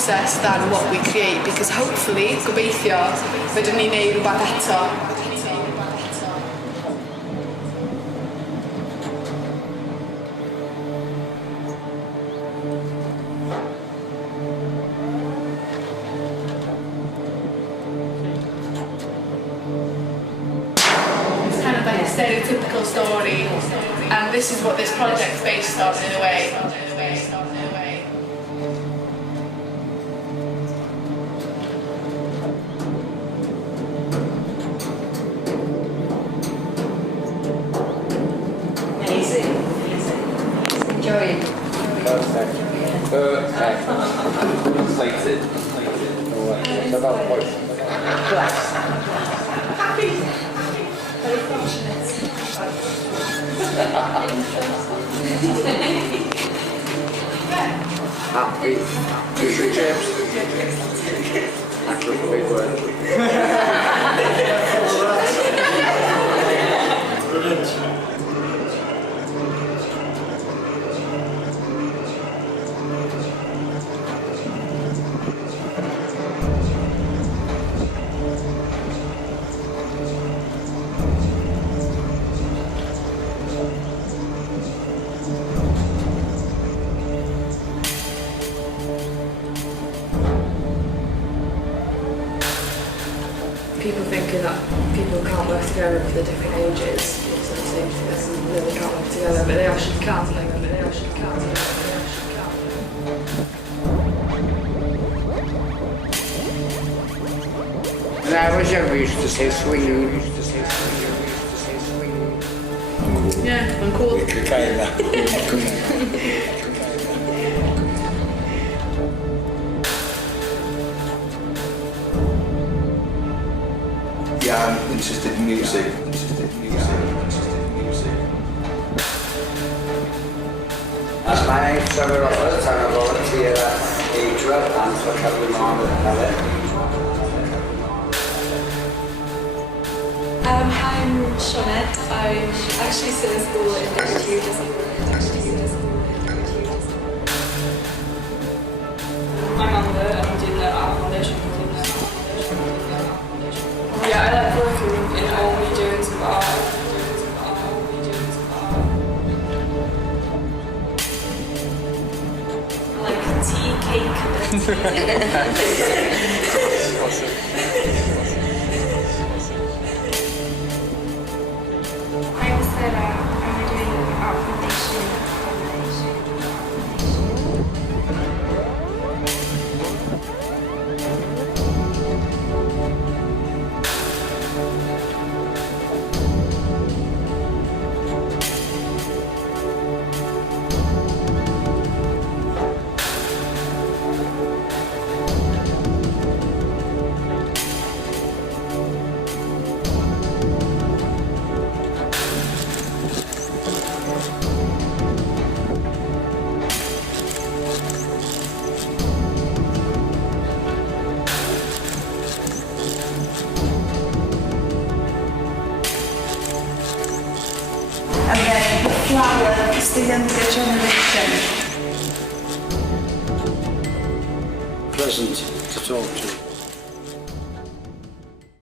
proses than what we create, because hopefully, gobeithio, fydden ni'n neud rhywbeth eto. It's kind of like a stereotypical story, and this is what this project's based on in a way. Enjoying. Perfect. Slated. So about what? Blessed. Happy. Very fortunate. Happy. Fish and chips. That's a big word. People thinking that people can't work together for the different ages, so they can't work together, but they actually can. When I was younger, we used to say swinging. Yeah, I'm cool. Yeah, I'm interested in music. My name's Trevor Roberts, and I volunteer at Adra and for Kevin Marmot at Helen. I'm Shawnette. I'm actually still in school in Dexter. I'm Amanda and I'm doing the Art Foundation course. Yeah, I like working in all mediums of art. Like tea, cake, I'm Sarah. I'm doing Art Foundation. And then the flower is the younger generation. Pleasant to talk to.